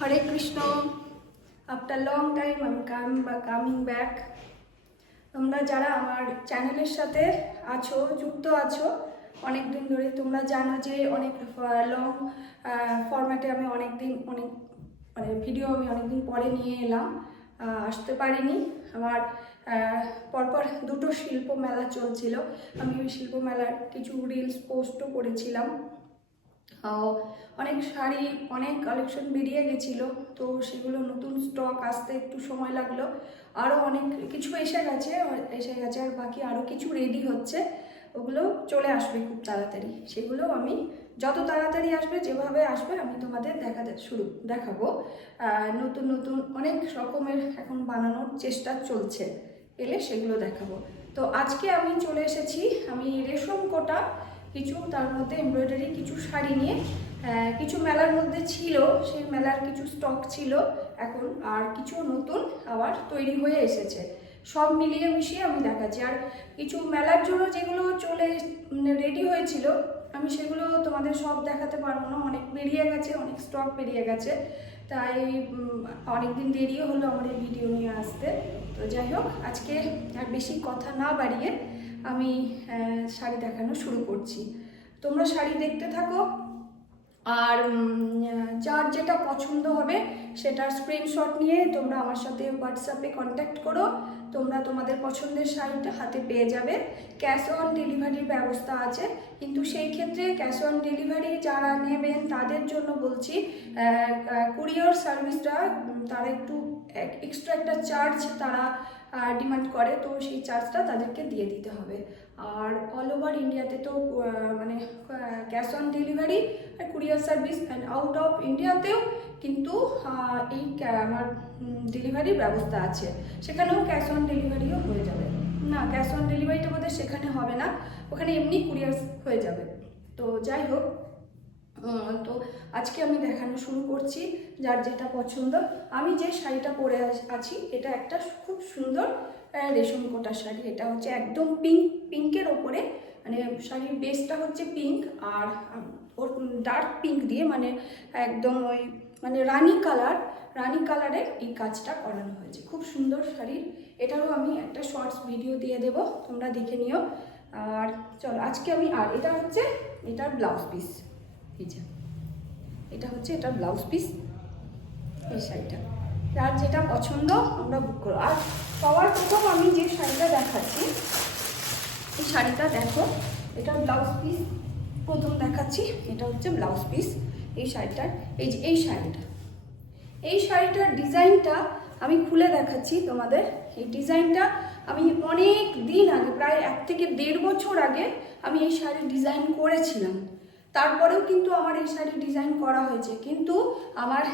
হরে Krishna. After long time আমি coming back. তোমরা যারা আমার চ্যানেলের সাথে আছো, যুক্ত আছো অনেক দিন ধরে, তোমরা জানো যে অনেক লং ফরম্যাটে আমি অনেক ভিডিও আমি অনেকদিন পরে নিয়ে এলাম। আসতে পারিনি। আমার পরপর দুটো শিল্প মেলা চলছিল। আমি ওই শিল্প মেলার কিছু রিলস পোস্টও করেছিলাম। অনেক শাড়ি, অনেক কালেকশন বেরিয়ে গেছিলো, তো সেগুলো নতুন স্টক আসতে একটু সময় লাগলো। আরও অনেক কিছু এসে গেছে আর বাকি আরও কিছু রেডি হচ্ছে, ওগুলো চলে আসবে খুব তাড়াতাড়ি। সেগুলো আমি যত তাড়াতাড়ি আসবে, যেভাবে আসবে আমি তোমাদের দেখাবো। নতুন নতুন অনেক রকমের এখন বানানোর চেষ্টা চলছে, এলে সেগুলো দেখাবো। তো আজকে আমি চলে এসেছি, আমি রেশম কোটা কিছু, তার মধ্যে এমব্রয়ডারি কিছু শাড়ি নিয়ে। কিছু মেলার মধ্যে ছিল, সেই মেলার কিছু স্টক ছিল এখন, আর কিছু নতুন আবার তৈরি হয়ে এসেছে। সব মিলিয়ে মিশিয়ে আমি দেখাচ্ছি। আর কিছু মেলার জন্য যেগুলো রেডি হয়েছিল, আমি সেগুলো তোমাদের সব দেখাতে পারবো না, অনেক বেরিয়ে গেছে, অনেক স্টক বেরিয়ে গেছে, তাই অনেকদিন দেরিও হলো আমার এই ভিডিও নিয়ে আসতে। তো যাই হোক, আজকে আর বেশি কথা না বাড়িয়ে আমি শাড়ি দেখানো শুরু করছি। তোমরা শাড়ি দেখতে থাকো, আর যার যেটা পছন্দ হবে সেটার স্ক্রিনশট নিয়ে তোমরা আমার সাথে হোয়াটসঅ্যাপে কন্ট্যাক্ট করো। তোমরা তোমাদের পছন্দের শাড়িটা হাতে পেয়ে যাবে। ক্যাশ অন ডেলিভারির ব্যবস্থা আছে, কিন্তু সেই ক্ষেত্রে ক্যাশ অন ডেলিভারি যারা নেবেন তাদের জন্য বলছি, কুরিয়ার সার্ভিসটা তারা একটু এক্সট্রা একটা চার্জ তারা ডিমান্ড করে, তো সেই চার্জটা তাদেরকে দিয়ে দিতে হবে। আর অল ওভার ইন্ডিয়াতে তো মানে ক্যাশ অন ডেলিভারি আর courier service, and out of ইন্ডিয়াতেও কিন্তু এই আমার ডেলিভারির ব্যবস্থা আছে, সেখানেও ক্যাশ অন ডেলিভারিও হয়ে যাবে। না, ক্যাশ অন ডেলিভারিটা বোধহয় সেখানে হবে না, ওখানে এমনি কুরিয়ার হয়ে যাবে। তো যাই হোক, তো আজকে আমি দেখানো শুরু করছি, যার যেটা পছন্দ। আমি যে শাড়িটা পরে আছি এটা একটা খুব সুন্দর রেশম কোটা শাড়ি। এটা হচ্ছে একদম পিঙ্কের ওপরে, মানে শাড়ির বেসটা হচ্ছে পিঙ্ক, আর ওর ডার্ক পিঙ্ক দিয়ে, মানে একদম ওই মানে রানী কালারের এই কাজটা করানো হয়েছে। খুব সুন্দর শাড়ি। এটারও আমি একটা শর্টস ভিডিও দিয়ে দেব, তোমরা দেখে নিও। আর চলো আজকে আমি, আর এটা হচ্ছে এটার ব্লাউজ পিস, এটা হচ্ছে এটার ব্লাউজ পিস। এই শাড়িটা যার যেটা পছন্দ আমরা বুক করো। আর সবার প্রথম আমি যে শাড়িটা দেখাচ্ছি, এই শাড়িটা দেখো, এটার ব্লাউজ পিস প্রথম দেখাচ্ছি। এটা হচ্ছে ব্লাউজ পিস এই শাড়িটার। এই শাড়িটার ডিজাইনটা আমি খুলে দেখাচ্ছি তোমাদের। এই ডিজাইনটা আমি অনেক দিন আগে, প্রায় 1 থেকে 1.5 বছর আগে আমি এই শাড়ির ডিজাইন করেছিলাম। তারপরেও কিন্তু আমার এই শাড়ি ডিজাইন করা হয়েছে, কিন্তু আমার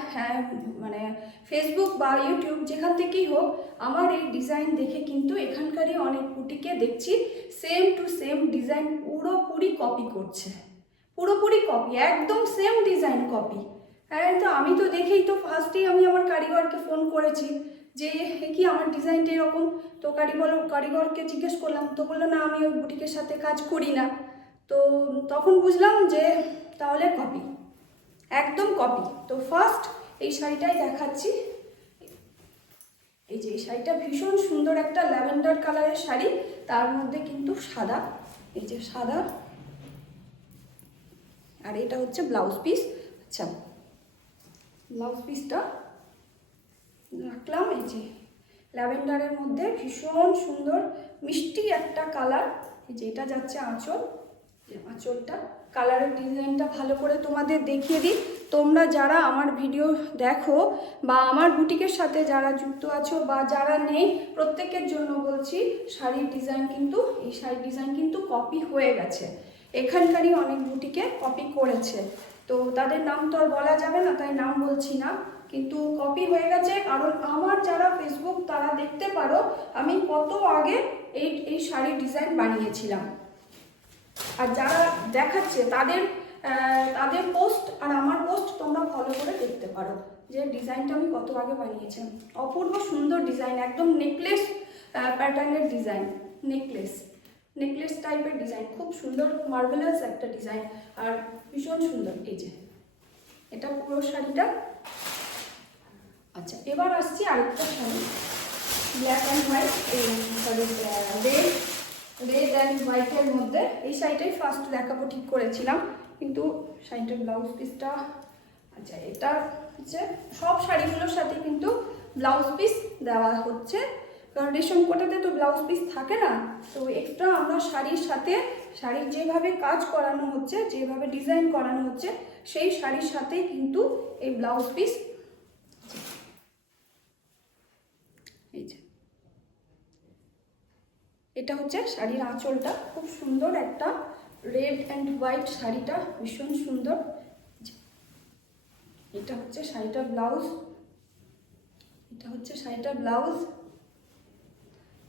মানে ফেসবুক বা ইউটিউব যেখান থেকেই হোক, আমার এই ডিজাইন দেখে কিন্তু এখানকারই অনেক বুটিকে দেখছি সেম টু সেম ডিজাইন পুরোপুরি কপি করছে, পুরোপুরি কপি, একদম সেম ডিজাইন কপি। হ্যাঁ, তো আমি তো দেখেই তো ফার্স্টেই আমি আমার কারিগরকে ফোন করেছি যে কি আমার ডিজাইনটা এরকম। তো কারিগরকে জিজ্ঞেস করলাম, তো বললো না, আমি ওই বুটিকের সাথে কাজ করি না। তো তখন বুঝলাম যে তাহলে কপি, একদম কপি। তো ফার্স্ট এই শাড়িটাই দেখাচ্ছি। এই যে এই শাড়িটা ভীষণ সুন্দর, একটা ল্যাভেন্ডার কালারের শাড়ি, তার মধ্যে কিন্তু সাদা, এই যে সাদা, আর এটা হচ্ছে ব্লাউজ পিস। আচ্ছা, ব্লাউজ পিসটা রাখলাম, এই যে ল্যাভেন্ডারের মধ্যে ভীষণ সুন্দর মিষ্টি একটা কালার। এই যে এটা যাচ্ছে আঁচল, আঁচলটা, কালারের ডিজাইনটা ভালো করে তোমাদের দেখিয়ে দিই। তোমরা যারা আমার ভিডিও দেখো বা আমার বুটিকের সাথে যারা যুক্ত আছো বা যারা নেই, প্রত্যেকের জন্য বলছি, শাড়ির ডিজাইন কিন্তু, এই শাড়ির ডিজাইন কিন্তু কপি হয়ে গেছে। এখানকারই অনেক বুটিকে কপি করেছে, তো তাদের নাম তো আর বলা যাবে না, তাই নাম বলছি না, কিন্তু কপি হয়ে গেছে। কারণ আমার যারা ফেসবুক, তারা দেখতে পারো আমি কত আগে এই শাড়ির ডিজাইন বানিয়েছিলাম। আর যারা দেখাচ্ছে তাদের পোস্ট আর আমার পোস্ট তোমরা ফলো করে দেখতে পারো যে ডিজাইনটা আমি কত আগে বানিয়েছিলাম। অপূর্ব সুন্দর ডিজাইন, একদম নেকলেস প্যাটার্নের ডিজাইন, নেকলেস টাইপের ডিজাইন, খুব সুন্দর মার্ভেলাস একটা ডিজাইন, আর ভীষণ সুন্দর। এই যে এটা পুরো শাড়িটা, আচ্ছা, এবার আসছি আরেকটা শাড়ি, ব্ল্যাক অ্যান্ড হোয়াইট, এই সরি রেড অ্যান্ড হোয়াইটের মধ্যে। এই শাড়িটাই ফার্স্ট দেখাবো ঠিক করেছিলাম, কিন্তু শাড়িটার ব্লাউজ পিসটা, আচ্ছা এটা হচ্ছে সব শাড়িগুলোর সাথে কিন্তু ব্লাউজ পিস দেওয়া হচ্ছে, কারণ রেশম কোটাতে তো ব্লাউজ পিস থাকে না। তো এক্সট্রা আমরা শাড়ির সাথে, শাড়ির যেভাবে কাজ করানো হচ্ছে, যেভাবে ডিজাইন করানো হচ্ছে, সেই শাড়ির সাথেই কিন্তু এই ব্লাউজ পিস। এই যে এটা হচ্ছে শাড়ির আঁচলটা, খুব সুন্দর একটা রেড অ্যান্ড হোয়াইট শাড়িটা ভীষণ সুন্দর। এটা হচ্ছে শাড়িটার ব্লাউজ, এটা হচ্ছে শাড়িটার ব্লাউজ,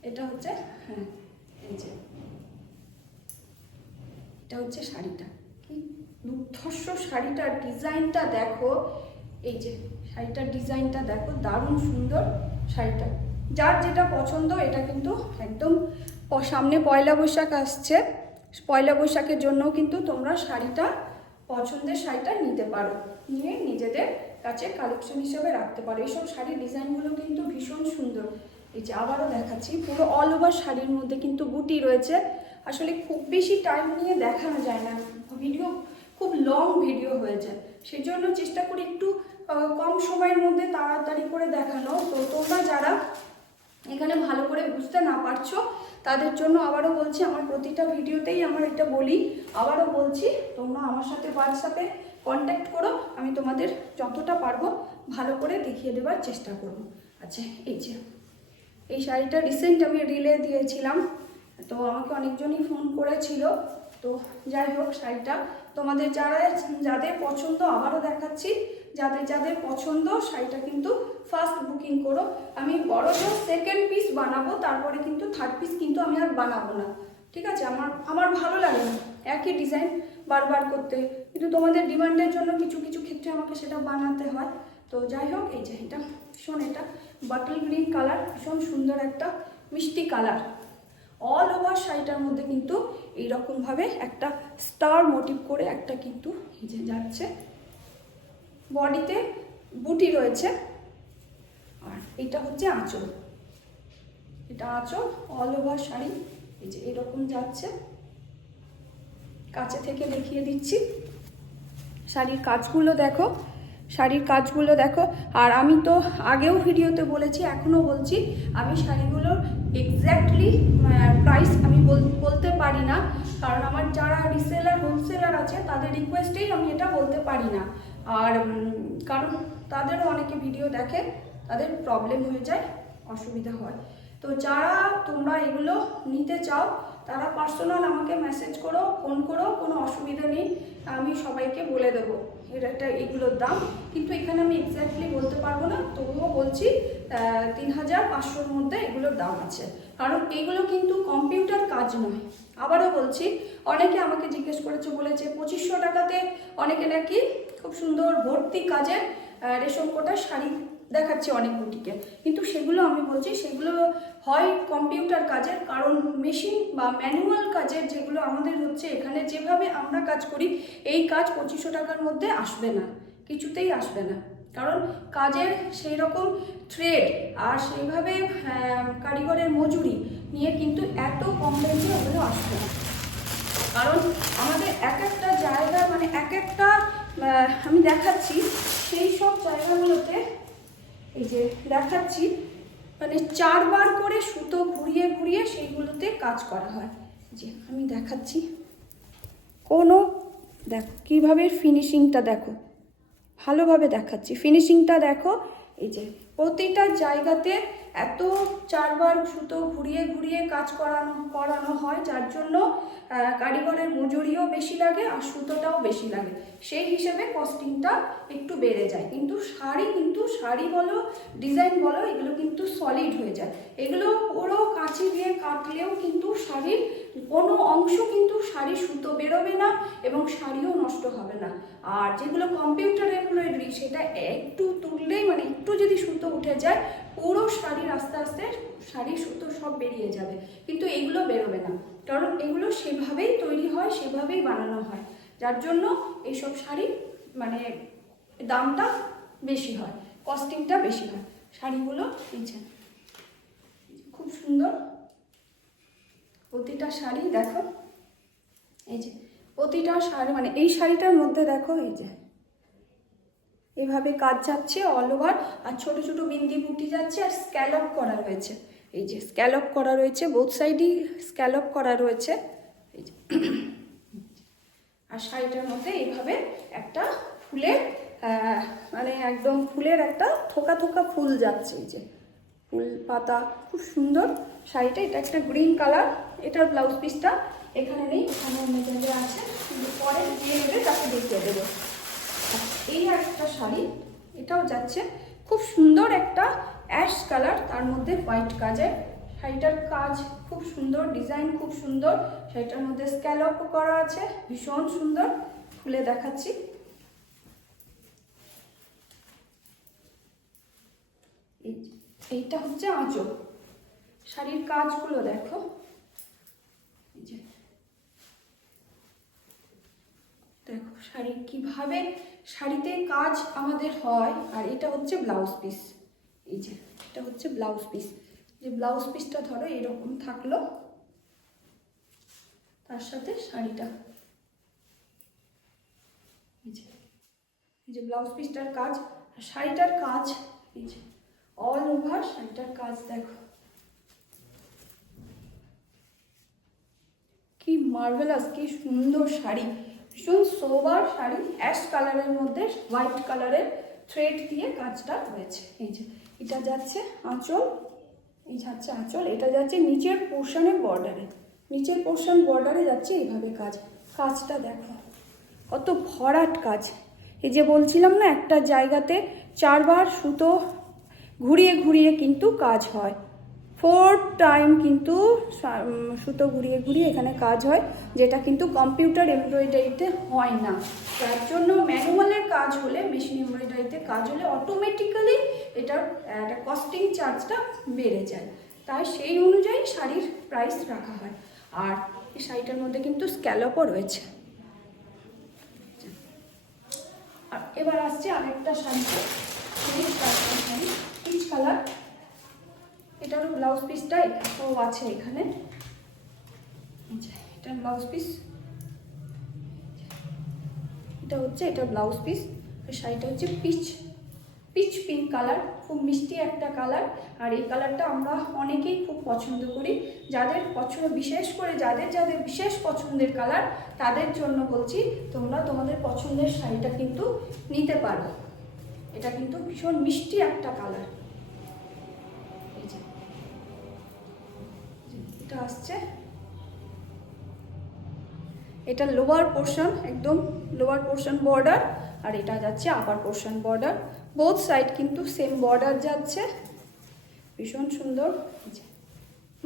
এটা হচ্ছে, হ্যাঁ এই যে এটা হচ্ছে শাড়িটা। কি দুর্ধর্ষ শাড়িটার ডিজাইনটা দেখো, এই যে শাড়িটার ডিজাইনটা দেখো, দারুণ সুন্দর শাড়িটা। যার যেটা পছন্দ, এটা কিন্তু একদম সামনে পয়লা বৈশাখ আসছে, পয়লা বৈশাখের জন্য কিন্তু তোমরা শাড়িটা, পছন্দের শাড়িটা নিতে পারো, নিয়ে নিজেদের কাছে কালেকশন হিসেবে রাখতে পারো। এইসব শাড়ির ডিজাইনগুলো কিন্তু ভীষণ সুন্দর। এই যে আবারও দেখাচ্ছি, পুরো অল ওভার শাড়ির মধ্যে কিন্তু বুটি রয়েছে। আসলে খুব বেশি টাইম নিয়ে দেখানো যায় না, ভিডিও খুব লং ভিডিও হয়ে যায়, সেই জন্য চেষ্টা করি একটু কম সময়ের মধ্যে তাড়াতাড়ি করে দেখানো। তো তোমরা যারা এখানে ভালো করে বুঝতে না পারছো, তাদের জন্য আবারও বলছি, আমার প্রতিটা ভিডিওতেই আমার এটা বলি, আবারও বলছি, তোমরা আমার সাথে হোয়াটসঅ্যাপে কন্ট্যাক্ট করো, আমি তোমাদের যতটা পারবো ভালো করে দেখিয়ে দেওয়ার চেষ্টা করব। আচ্ছা, এই যে এই শাড়িটা রিসেন্ট আমি রিলে দিয়েছিলাম, তো আমাকে অনেকজনই ফোন করেছিল। তো যাই হোক, শাড়িটা তোমাদের যাদের পছন্দ, আবারও দেখাচ্ছি, যাদের যাদের পছন্দ শাড়িটা কিন্তু ফার্স্ট বুকিং করো। আমি বড় সেকেন্ড পিস বানাবো, তারপরে কিন্তু থার্ড পিস কিন্তু আমি আর বানাবো না, ঠিক আছে? আমার ভালো লাগে না একই ডিজাইন বারবার করতে, কিন্তু তোমাদের ডিমান্ডের জন্য কিছু কিছু ক্ষেত্রে আমাকে সেটা বানাতে হয়। তো যাই হোক, এই যে এটা ভীষণ, এটা বাটল গ্রিন কালার, ভীষণ সুন্দর একটা মিষ্টি কালার। অল ওভার শাড়িটার মধ্যে কিন্তু এইরকমভাবে একটা স্টার মোটিভ করে একটা কিন্তু এই যে যাচ্ছে, বডিতে বুটি রয়েছে, আর এটা হচ্ছে আঁচল, এটা আঁচল, অল ওভার শাড়ি এই যে এরকম যাচ্ছে। কাছে থেকে দেখিয়ে দিচ্ছি, শাড়ির কাজগুলো দেখো, শাড়ির কাজগুলো দেখো। আর আমি তো আগেও ভিডিওতে বলেছি, এখনও বলছি, আমি শাড়িগুলোর এক্স্যাক্টলি প্রাইস আমি বলতে পারি না, কারণ আমার যারা রিসেলার হোলসেলার আছে তাদের রিকোয়েস্টেই আমি এটা বলতে পারি না। আর কারণ তাদেরও অনেকে ভিডিও দেখে, তাদের প্রবলেম হয়ে যায়, অসুবিধা হয়। তো যারা তোমরা এগুলো নিতে চাও, তারা পার্সোনাল আমাকে মেসেজ করো, ফোন করো, কোনো অসুবিধা নেই, আমি সবাইকে বলে দেবো এটা এগুলোর দাম। কিন্তু এখানে আমি এক্স্যাক্টলি বলতে পারবো না, তবুও বলছি 3500-র মধ্যে এগুলোর দাম আছে, কারণ এগুলো কিন্তু কম্পিউটার কাজ নয়। আবারও বলছি, অনেকে আমাকে জিজ্ঞেস করেছে, বলেছে 2500 টাকাতে অনেকে নাকি খুব সুন্দর ভর্তি কাজের রেশম কোটার শাড়ি দেখাচ্ছে অনেক বুটিকে, কিন্তু সেগুলো আমি বলছি সেগুলো হয় কম্পিউটার কাজের, কারণ মেশিন বা ম্যানুয়াল কাজের যেগুলো আমাদের হচ্ছে এখানে, যেভাবে আমরা কাজ করি, এই কাজ 2500 টাকার মধ্যে আসবে না, কিছুতেই আসবে না। কারণ কাজের সেই রকম থ্রেড আর সেইভাবে কারিগরের মজুরি নিয়ে কিন্তু এত কম রেঞ্জে ওগুলো আসবে না। কারণ আমাদের এক একটা জায়গা, মানে এক একটা আমি দেখাচ্ছি সেই সব জায়গাগুলোতে, এই যে দেখাচ্ছি, মানে 4 বার করে সুতো ঘুরিয়ে ঘুরিয়ে সেইগুলোতে কাজ করা হয়। যে আমি দেখাচ্ছি, কোনো দেখো কীভাবে ফিনিশিংটা দেখো, ভালোভাবে দেখাচ্ছি, ফিনিশিংটা দেখো। এই যে প্রতিটা জায়গাতে এত 4 বার সুতো ঘুরিয়ে ঘুরিয়ে কাজ করানো হয়, যার জন্য কারিগরের মজুরিও বেশি লাগে আর সুতোটাও বেশি লাগে, সেই হিসেবে কস্টিংটা একটু বেড়ে যায়। কিন্তু শাড়ি বলো, ডিজাইন বলো, এগুলো কিন্তু সলিড হয়ে যায়। এগুলো পুরো কাঁচি দিয়ে কাটলেও কিন্তু শাড়ির কোনো অংশ কিন্তু শাড়ির সুতো বেরোবে না এবং শাড়িও নষ্ট হবে না। আর যেগুলো কম্পিউটার এমব্রয়ডারি, সেটা একটু তুললেই, মানে একটু যদি সুতো উঠে যায়, পুরো শাড়ির আস্তে আস্তে শাড়ির সুতো সব বেরিয়ে যাবে, কিন্তু এগুলো বেরোবে না, কারণ এগুলো সেভাবেই তৈরি হয়, সেভাবেই বানানো হয়, যার জন্য এইসব শাড়ি মানে দামটা বেশি হয়। কস্টিংটা বেশি হয়। শাড়িগুলো এই যে খুব সুন্দর, প্রতিটা শাড়ি দেখো, এই যে প্রতিটা শাড়ি মানে এই শাড়িটার মধ্যে দেখো এই যে এভাবে কাজ যাচ্ছে অল ওভার, আর ছোট ছোট বিন্দি বুটি যাচ্ছে, আর স্ক্যালপ করা রয়েছে, এই যে স্ক্যালপ করা রয়েছে, বোথ সাইডই স্ক্যালপ করা রয়েছে এই যে। আর শাড়িটার মধ্যে এইভাবে একটা ফুলের মানে একদম ফুলের একটা থোকা থোকা ফুল যাচ্ছে, এই যে ফুল পাতা, খুব সুন্দর শাড়িটা। এটা একটা গ্রিন কালার, এটার ব্লাউজ পিসটা এখানে নেই, এখানে অন্য জায়গায় আছে, কিন্তু পরে দিয়ে নেবে তাকে দেখিয়ে দেবো। এই একটা শাড়ি, এটাও যাচ্ছে খুব সুন্দর একটা অ্যাশ কালার, তার মধ্যে হোয়াইট কাজে। শাড়িটার কাজ খুব সুন্দর, ডিজাইন খুব সুন্দর, শাড়িটার মধ্যে স্ক্যালপও করা আছে, ভীষণ সুন্দর। খুলে দেখাচ্ছি, এইটা হচ্ছে আঁচল। শাড়ির কাজগুলো দেখো, এই যে দেখো শাড়ি কিভাবে শাড়িতে কাজ আমাদের হয়। আর এটা হচ্ছে ব্লাউজ পিস, এই যে এটা হচ্ছে ব্লাউজ পিস। যে ব্লাউজ পিসটা ধরো এরকম থাকলো, তার সাথে শাড়িটা, এই যে ব্লাউজ পিসটার কাজ, আর শাড়িটার কাজ এই যে অল ওভার শাড়িটার কাজ দেখো, কি মার্ভেলাস, কি সুন্দর শাড়ি, ভীষণ সোবার শাড়ি। অ্যাশ কালারের মধ্যে হোয়াইট কালারের থ্রেড দিয়ে কাজটা রয়েছে। এই যে এটা যাচ্ছে আঁচল, এই যাচ্ছে আঁচল, এটা যাচ্ছে নিচের পোর্শনের বর্ডারে, নিচের পোর্শন বর্ডারে যাচ্ছে এইভাবে কাজ। কাজটা দেখো কত ভরাট কাজ। এই যে বলছিলাম না, একটা জায়গাতে 4 বার সুতো ঘুরিয়ে ঘুরিয়ে কিন্তু কাজ হয়, 4 টাইম কিন্তু সুতো ঘুরিয়ে ঘুরিয়ে এখানে কাজ হয়, যেটা কিন্তু কম্পিউটার এমব্রয়ডারিতে হয় না। তার জন্য ম্যানুয়ালের কাজ হলে, মেশিন এমব্রয়ডারিতে কাজ হলে অটোমেটিক্যালি এটার একটা কস্টিং চার্জটা বেড়ে যায়, তাই সেই অনুযায়ী শাড়ির প্রাইস রাখা হয়। আর এই শাড়িটার মধ্যে কিন্তু স্ক্যালপও রয়েছে। আর এবার আসছে আরেকটা শাড়িতে, শাড়ি পিচ কালার, এটারও ব্লাউজ পিসটা এটাও আছে এখানে, এটা ব্লাউজ পিস, এটা হচ্ছে এটা ব্লাউজ পিস। শাড়িটা হচ্ছে পিচ পিঙ্ক কালার, খুব মিষ্টি একটা কালার। আর এই কালারটা আমরা অনেকেই খুব পছন্দ করি, যাদের পছন্দ, বিশেষ করে যাদের যাদের বিশেষ পছন্দের কালার, তাদের জন্য বলছি তোমরা তোমাদের পছন্দের শাড়িটা কিন্তু নিতে পারো। এটা কিন্তু ভীষণ মিষ্টি একটা কালার। এটা আসছে, এটা লোয়ার পোর্শন, একদম লোয়ার পোর্শন বর্ডার, আর এটা যাচ্ছে আপার পোর্শন বর্ডার, বোথ সাইড কিন্তু সেম বর্ডার যাচ্ছে, ভীষণ সুন্দর।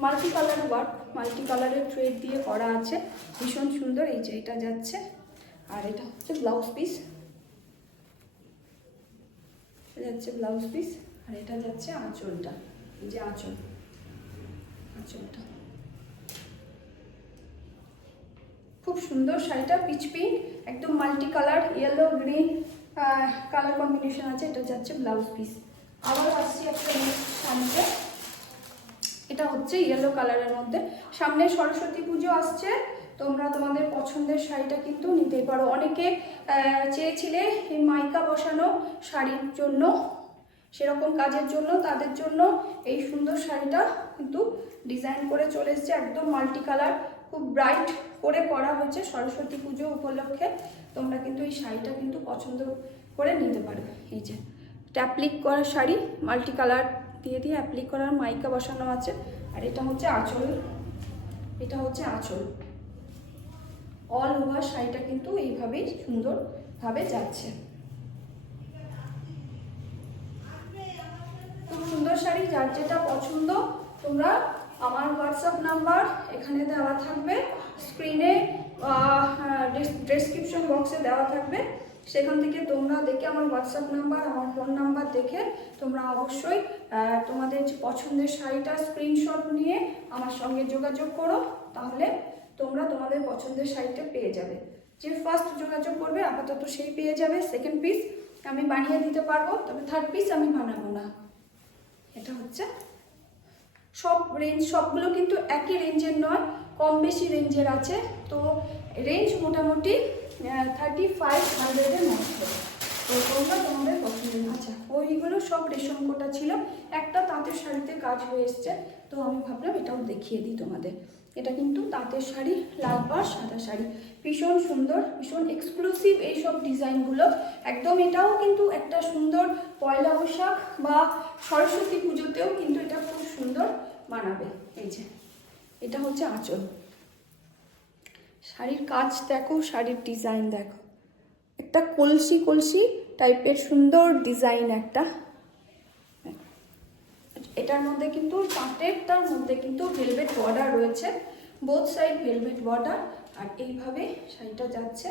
মাল্টি কালার ওয়ার্ক, মাল্টি কালারের থ্রেড দিয়ে করা আছে, ভীষণ সুন্দর। এই যে এটা যাচ্ছে, আর এটা হচ্ছে ব্লাউজ পিস, যাচ্ছে ব্লাউজ পিস, আর এটা যাচ্ছে আঁচলটা, এই যে আঁচলটা খুব সুন্দর। শাড়িটা পিচ পিঙ্ক, একদম multi colour, yellow green colour combination আছে। এটা যাচ্ছে ব্লাউজ পিস। আবার আসছি একটা নেক্সট শাড়িতে, এটা হচ্ছে ইয়েলো কালারের মধ্যে। সামনে সরস্বতী পুজো আসছে, তোমরা তোমাদের পছন্দের শাড়িটা কিন্তু নিতেই পারো। অনেকে চেয়েছিলে এই মাইকা বসানো শাড়ির জন্য, সেরকম কাজের জন্য, তাদের জন্য এই সুন্দর শাড়িটা কিন্তু ডিজাইন করে চলে এসেছে, একদম মাল্টি কালার, খুব ব্রাইট করে করা হয়েছে সরস্বতী পুজো উপলক্ষে। তোমরা কিন্তু এই শাড়িটা কিন্তু পছন্দ করে নিতে পারবে। এই যে অ্যাপ্লিক করা শাড়ি, মাল্টি কালার দিয়ে দিয়ে অ্যাপ্লিক করার মাইকা বসানো আছে। আর এটা হচ্ছে আঁচল, এটা হচ্ছে আঁচল। অল ওভার শাড়িটা কিন্তু এইভাবেই সুন্দরভাবে যাচ্ছে। খুব সুন্দর শাড়ি, যার যেটা পছন্দ তোমরা, আমার হোয়াটসঅ্যাপ নাম্বার এখানে দেওয়া থাকবে, স্ক্রিনে ডেসক্রিপশন বক্সে দেওয়া থাকবে, সেখান থেকে তোমরা দেখে, আমার হোয়াটসঅ্যাপ নাম্বার, আমার ফোন নাম্বার দেখে তোমরা অবশ্যই তোমাদের যে পছন্দের শাড়িটা স্ক্রিনশট নিয়ে আমার সঙ্গে যোগাযোগ করো, তাহলে তোমরা তোমাদের পছন্দের শাড়িটা পেয়ে যাবে। যে ফার্স্ট যোগাযোগ করবে আপাতত সেই পেয়ে যাবে সেকেন্ড পিস, আমি বানিয়ে দিতে পারবো, তবে 3rd পিস আমি বানাবো না। এটা হচ্ছে সব রেঞ্জ, সবগুলো কিন্তু একই রেঞ্জের নয়, কম বেশি রেঞ্জের আছে। তো রেঞ্জ মোটামুটি 3500-এর মধ্যে। তো তোমরা তোমাদের পছন্দের। আচ্ছা, ওইগুলো সব রেশম কোটা ছিল, একটা তাঁতের শাড়িতে কাজ হয়ে এসছে, তো আমি ভাবলাম এটাও দেখিয়ে দিই তোমাদের। এটা কিন্তু তাঁতের শাড়ি, লাল পাড় সাদা শাড়ি, ভীষণ সুন্দর, ভীষণ এক্সক্লুসিভ এইসব ডিজাইনগুলো একদম। এটাও কিন্তু একটা সুন্দর পয়লা বৈশাখ বা সরস্বতী পুজোতেও কিন্তু এটা খুব সুন্দর মানাবে। এই যে এটা হচ্ছে আঁচল, শাড়ির কাজ দেখো, শাড়ির ডিজাইন দেখো, একটা কলসি কলসি টাইপের সুন্দর ডিজাইন একটা। এটার মধ্যে কিন্তু তাঁতেরটার মধ্যে কিন্তু ভেলভেট বর্ডার রয়েছে, বোথ সাইড ভেলভেট বর্ডার। আর এইভাবে শাড়িটা যাচ্ছে।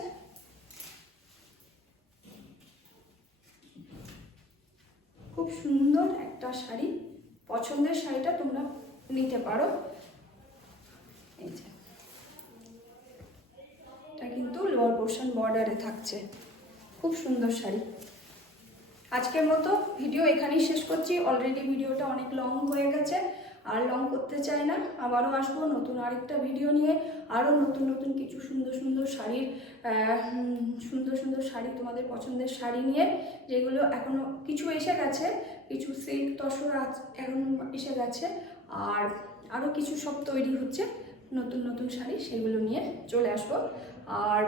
খুব সুন্দর একটা শাড়ি, পছন্দের শাড়িটা তোমরা নিতে পারো। এই যে এটা কিন্তু লোয়ার পোর্শন বর্ডারে থাকছে, খুব সুন্দর শাড়ি। আজকের মতো ভিডিও এখানেই শেষ করছি। অলরেডি ভিডিওটা অনেক লং হয়ে গেছে, আর লং করতে চাই না। আবারও আসবো নতুন আরেকটা ভিডিও নিয়ে, আরও নতুন নতুন কিছু সুন্দর সুন্দর শাড়ির সুন্দর সুন্দর শাড়ি, তোমাদের পছন্দের শাড়ি নিয়ে, যেগুলো এখনও কিছু এসে গেছে, কিছু সিল্ক তসর এখন এসে গেছে, আর আরও কিছু সব তৈরি হচ্ছে নতুন নতুন শাড়ি, সেগুলো নিয়ে চলে আসবো। আর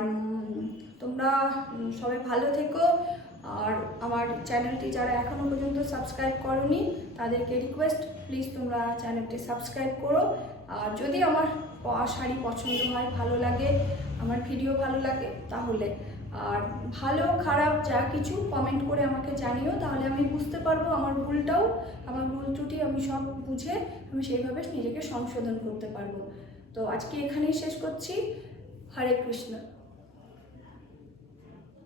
তোমরা সবাই ভালো থেকো। আর আমার চ্যানেলটি যারা এখনও পর্যন্ত সাবস্ক্রাইব করোনি তাদেরকে রিকোয়েস্ট, প্লিজ তোমরা চ্যানেলটি সাবস্ক্রাইব করো। আর যদি আমার শাড়ি পছন্দ হয়, ভালো লাগে, আমার ভিডিও ভালো লাগে, তাহলে আর ভালো খারাপ যা কিছু কমেন্ট করে আমাকে জানিও, তাহলে আমি বুঝতে পারবো আমার ভুলটাও, আমার ভুল ত্রুটি আমি সব বুঝে আমি সেইভাবে নিজেকে সংশোধন করতে পারবো। তো আজকে এখানেই শেষ করছি। হরে কৃষ্ণ।